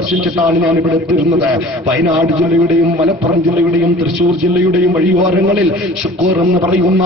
സന്ദർശിച്ചിട്ടാണ് ഞാൻ ഇവിടെ എത്തിയിരുന്നത്. വയനാട് ജില്ലയുടെയും മലപ്പുറം ജില്ലയുടെയും തൃശൂർ ജില്ലയുടെയും വഴിയോരങ്ങളിൽ ഷുക്കൂർ എന്ന് പറയുന്ന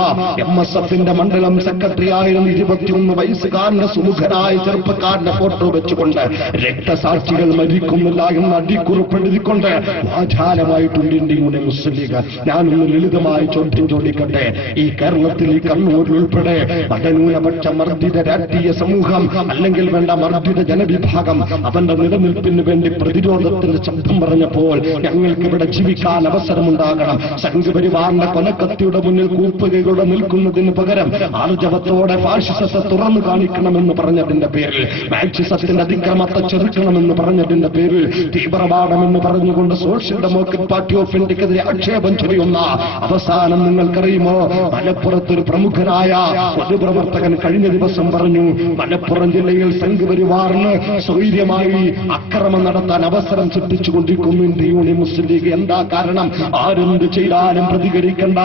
MSFന്റെ മണ്ഡലം സെക്രട്ടറി ആയിരുന്ന 21 വയസ്സുകാരന്റെ സുമുഖനായ ചെറുപ്പക്കാരന്റെ ഫോട്ടോ വെച്ചുകൊണ്ട് രക്തസാക്ഷികൾ മരിക്കുന്നില്ല എന്ന് അടിക്കുറിപ്പെഴുതിക്കൊണ്ട് വാചാലമായിട്ടുണ്ട് ഇന്ത്യയുടെ മുസ്ലിം ലീഗ്. ഞാനൊന്ന് ലളിതമായി ചോദ്യം ചോദിക്കട്ടെ. ഈ കേരളത്തിൽ ഈ കണ്ണൂരിൽ ഉൾപ്പെടെ മതന്യൂനപക്ഷ മർദ്ദിത രാഷ്ട്രീയ സമൂഹം അല്ലെങ്കിൽ വേണ്ട മർദ്ദിത ജനവിഭാഗം അവന്റെ നിലനിൽപ്പിന് വേണ്ടി പ്രതിരോധത്തിന്റെ ശബ്ദം പറഞ്ഞപ്പോൾ ഞങ്ങൾക്ക് ഇവിടെ ജീവിക്കാൻ അവസരമുണ്ടാകണം. സംഘപരിവാറിന്റെ കൊലക്കത്തിയുടെ മുന്നിൽ കൂപ്പുകൈകളുടെ നിൽക്കുന്നതിന് പകരം ആർജവത്തോടെ ഫാഷിസത്തെ തുറന്നു കാണിക്കണമെന്ന് പറഞ്ഞതിന്റെ പേരിൽ, മാക്സിസത്തിന്റെ അതിക്രമത്തെ ചെറുക്കണമെന്ന് പറഞ്ഞതിന്റെ പേരിൽ തീവ്രവാദമെന്ന് പറഞ്ഞുകൊണ്ട് സോഷ്യൽ ഡെമോക്രാറ്റിക് പാർട്ടി ഓഫ് ഇന്ത്യക്കെതിരെ ആക്ഷേപം ചൊരിയുന്ന അവസാനം നിങ്ങൾക്കറിയുമോ, മലപ്പുറത്തൊരു പ്രമുഖനായ പൊതുപ്രവർത്തകൻ കഴിഞ്ഞ ദിവസം പറഞ്ഞു, മലപ്പുറം ജില്ലയിൽ സംഘപരിവാറിന് സ്വൈര്യമായി അക്രമം നടത്താൻ അവസരം സൃഷ്ടിച്ചുകൊണ്ടിരിക്കുന്നു ഇന്ത്യ യൂണിയൻ മുസ്ലിം ലീഗ്. എന്താ കാരണം? ആരെന്ത് ചെയ്താലും പ്രതികരിക്കണ്ട,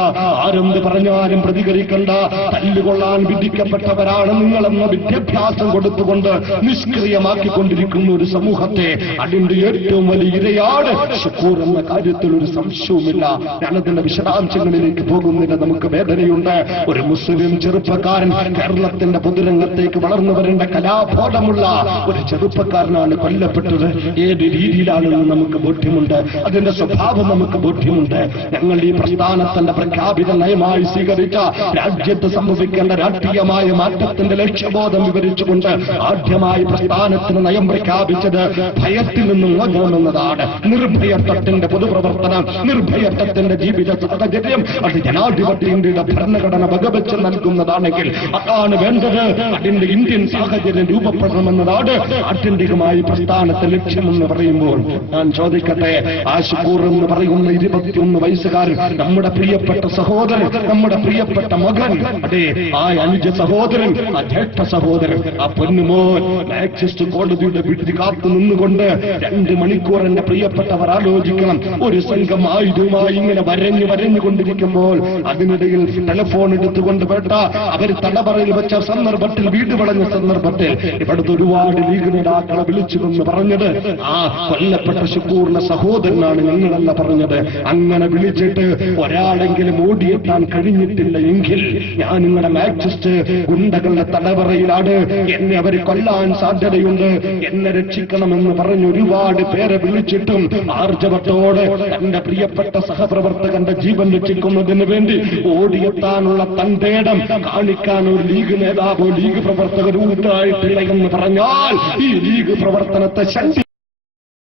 ആരെന്ത് പറഞ്ഞാലും പ്രതികരിക്കണ്ട, തല്ലുകൊള്ളാൻ വിധിക്കപ്പെട്ടവരാണ് നിങ്ങളെന്ന വിദ്യാഭ്യാസം കൊടുത്തുകൊണ്ട് നിഷ്ക്രിയമാക്കിക്കൊണ്ടിരിക്കുന്ന ഒരു സമൂഹത്തെ അതിന്റെ ഏറ്റവും വലിയ ഇരയാണ് ഷുക്കൂർ എന്ന കാര്യത്തിൽ ഒരു സംശയവുമില്ല. ഞാനതിന്റെ വിശദാംശങ്ങളിലേക്ക് പോകുന്നില്ല. നമുക്ക് വേദനയുണ്ട്. ഒരു മുസ്ലിം ചെറുപ്പക്കാരൻ കേരളത്തിന്റെ പൊതുരംഗത്തേക്ക് വളർന്നു വരേണ്ട കലാബോധമുള്ള ഒരു ചെറുപ്പക്കാരനാണ് കൊല്ലപ്പെട്ടത്. ഏത് രീതിയിലാണെന്ന് നമുക്ക് ബോധ്യമുണ്ട്. അതിന്റെ സ്വഭാവം നമുക്ക് ബോധ്യമുണ്ട്. ഞങ്ങൾ ഈ പ്രസ്ഥാനത്തിന്റെ പ്രഖ്യാപിത നയമായി സ്വീകരിച്ച രാജ്യത്ത് സംഭവിക്കേണ്ട രാഷ്ട്രീയമായ മാറ്റത്തിന്റെ ലക്ഷ്യബോധം വിവരിച്ചുകൊണ്ട് ആദ്യമായി പ്രസ്ഥാനത്തിന് നയം പ്രഖ്യാപിച്ചത് ഭയത്തിൽ നിന്നും മോചനമെന്നതാണ്. നിർഭയത്വത്തിന്റെ പൊതുപ്രവർത്തനം, നിർഭയത്വത്തിന്റെ ജീവിത സാഹചര്യം അത് ജനാധിപത്യ ഇന്ത്യയുടെ ഭരണഘടന വകവെച്ച് നൽകുന്നതാണെങ്കിൽ അതാണ് വേണ്ടത്. അതിന്റെ ഇന്ത്യൻ സാഹചര്യം രൂപപ്പെടണമെന്നതാണ് ആത്യന്തികമായി പ്രസ്ഥാനത്തെ ലക്ഷ്യമെന്ന് പറയുമ്പോൾ ഞാൻ ചോദിക്കട്ടെ, ആ ഷുക്കൂർ എന്ന് പറയുന്ന 21 വയസ്സുകാരൻ നമ്മുടെ പ്രിയപ്പെട്ട സഹോദരൻ, നമ്മുടെ പ്രിയപ്പെട്ട മകൻ, അതെ ആ അനുജ സഹോദരൻ, ആ ജ്യേഷ്ഠ സഹോദരൻ, ആ പൊന്നുമോൻ മാക്സിസ്റ്റ് കോടതിയുടെ വിധി കാത്തു നിന്നുകൊണ്ട് 2 മണിക്കൂർ എന്റെ പ്രിയപ്പെട്ടവർ ആലോചിക്കണം. ഒരു സംഘം ആയുധവുമായി ഇങ്ങനെ വരഞ്ഞുകൊണ്ടിരിക്കുമ്പോൾ അതിനിടയിൽ ടെലിഫോൺ എടുത്തുകൊണ്ട് വേണ്ട അവർ തടവറയിൽ വെച്ച സന്ദർഭത്തിൽ, വീട് വളഞ്ഞ സന്ദർഭത്തിൽ ഇവിടുത്തെ ഒരുപാട് ലീഗ് നേതാക്കളെ വിളിച്ചുവെന്ന് പറഞ്ഞത് ആ കൊല്ലപ്പെട്ട ഷുക്കൂറിന്റെ സഹോദരനാണ് ഞങ്ങളല്ല പറഞ്ഞത്. അങ്ങനെ വിളിച്ചിട്ട് ഒരാളെങ്കിലും ഓടിയെത്താൻ കഴിഞ്ഞിട്ടില്ല എങ്കിൽ ഞാൻ നിങ്ങളുടെ മാക്സിസ്റ്റ് ഗുണ്ടകളുടെ തടവറയിലാണ്, എന്നെ അവർ കൊല്ലാൻ സാധ്യതയുണ്ട്, എന്നെ രക്ഷിക്കണമെന്ന് പറഞ്ഞ് ഒരുപാട് പേരെ വിളിച്ചിട്ടും ആർജവത്തോടെ തന്റെ പ്രിയപ്പെട്ട സഹപ്രവർത്തകന്റെ ജീവൻ രക്ഷിക്കുന്നതിന് വേണ്ടി ഓടിയെത്താനുള്ള തന്റേടം കാണിക്കാൻ ഒരു ലീഗ് നേതാവോ ലീഗ് പ്രവർത്തകരും ഉണ്ടായിട്ടില്ല എന്ന് പറഞ്ഞാൽ ഈ ലീഗ് പ്രവർത്തനത്തെ ശക്തി